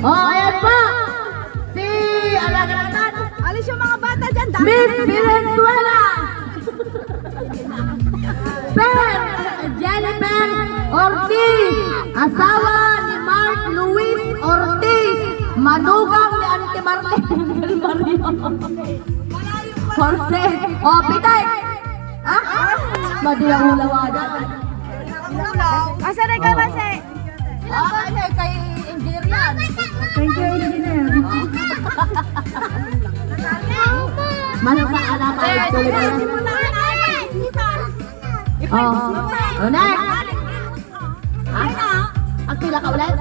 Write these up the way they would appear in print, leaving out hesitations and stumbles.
Oh, ayan po. Si, alaga natin. Alis yung mga bata dyan. Miss Valenzuela. Jennifer Ortiz. Asawa ni Mark Luis Ortiz. Manugang ni Auntie Marlene del Barrio. Jorge. Oh, pitay. Ha? Madilang ulawadan. Asa na ka kasi? Kay engineer yan. Thank you, engineer. Mana pa alam ay tuloy na. Oh, next. Ha? Akila ka ulit?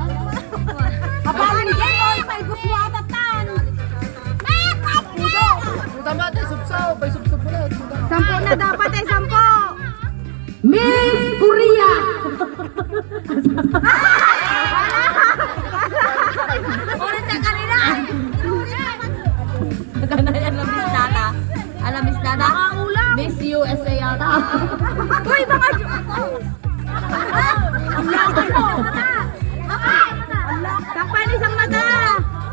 Kapaling din, may gusto atatan. Tama tayo, subsaw. May subsab mo na. 10 na dapat ay 10. Miss Korea. Ulit sa kanila. Alam Miss Dada? Nakaulang. Miss USA yata. Uy, mga... Takpan isang mata.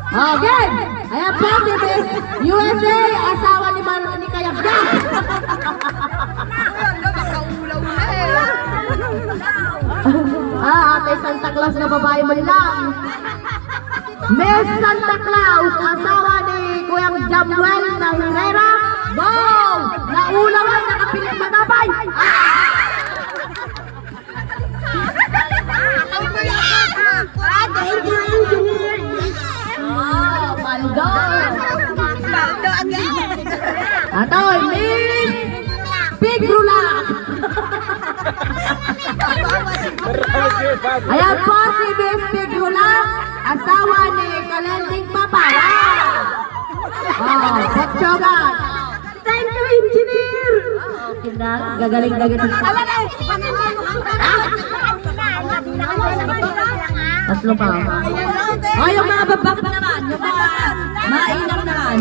Okay. Ayan po si Miss USA. Asawa ni Maro ni Kayagda. Ate Santa Claus na babae mo lang. Miss Santa Claus, asawa ni Kuyang Jamuel na Herrera. Wow! Naulawan, nakapilit matapay. Oh, Mando. Atoy, Miss Big Rulak. Ayan po si Miss Big Rulak, asawa ni Kalending Papa. Oh, Potsogan. Thank you, engineer. Gagaling na ganun. Tatlo pa. Oh, yung mga babak naman. Yung mga mainam naman.